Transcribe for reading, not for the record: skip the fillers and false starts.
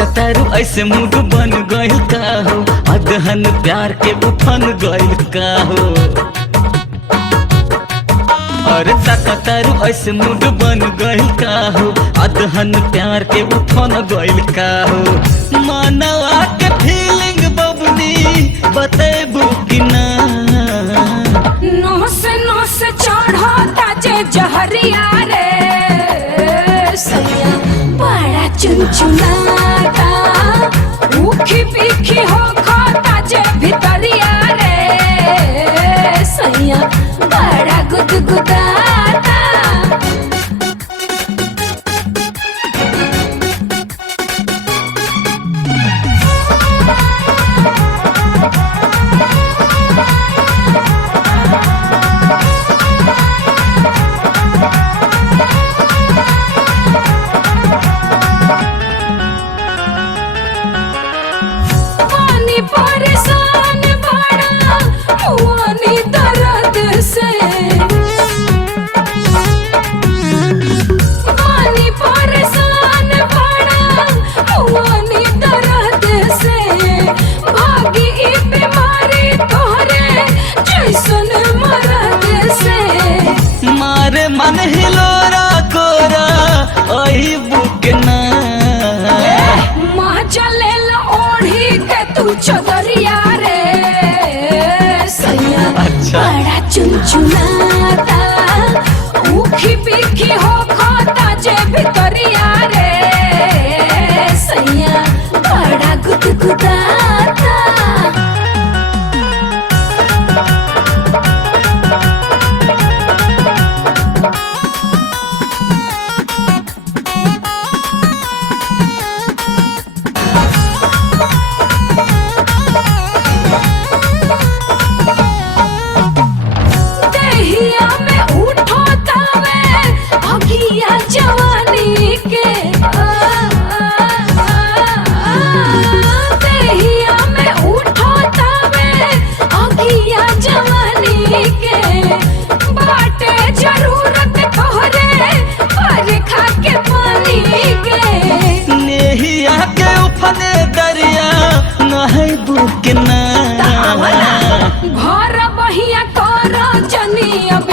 सकतारू ऐसे मूड बन गइल का हो, अदहन प्यार के उफन गइल का हो। अरे सकतारू ऐसे मूड बन गइल का हो, अदहन प्यार के उफन गइल का हो। मनवा के फीलिंग बबनी बतेबू कि ना? नोस नोस चढ़ता जे जहरिया रे सैया बड़ा चुनचुनाता, उखी पीखी हो खाता जे भितरिया रे सैया बड़ा गुदगुदाता। परेशान बड़ा हुआनी दर्द से, पानी परेशान बड़ा हुआनी दर्द से, भागी ई बीमारी तोहरे जैसन मरद से। मारे मन हिलोरा कोरा ओही बुकना, माँ चले ओढ़ी के तू चदरिया रे सैया बड़ा चुनचुनाता, उखी पीखी हो खाता जे भितरिया रे सैया बड़ा गुदगुदाता। दहिया में उठो तावे अगिया जवानी के, दहिया में उठो तावे अगिया जवानी के, बाटे जरूरत तोहरे बरखा के पानी के। नेहिया के उफने दरिया नहै बुकना, घर बहिया कर जनी अब